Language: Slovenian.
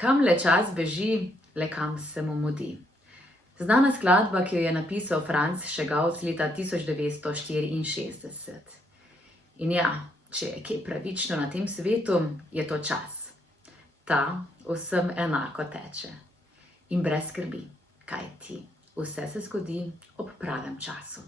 Kam le čas beži, le kam se mu mudi. Znana skladba, ki jo je napisal Franz Schegauss leta 1964. In ja, če je kje pravično na tem svetu, je to čas. Ta vsem enako teče. In brez skrbi, kaj ti, vse se zgodi ob pravem času.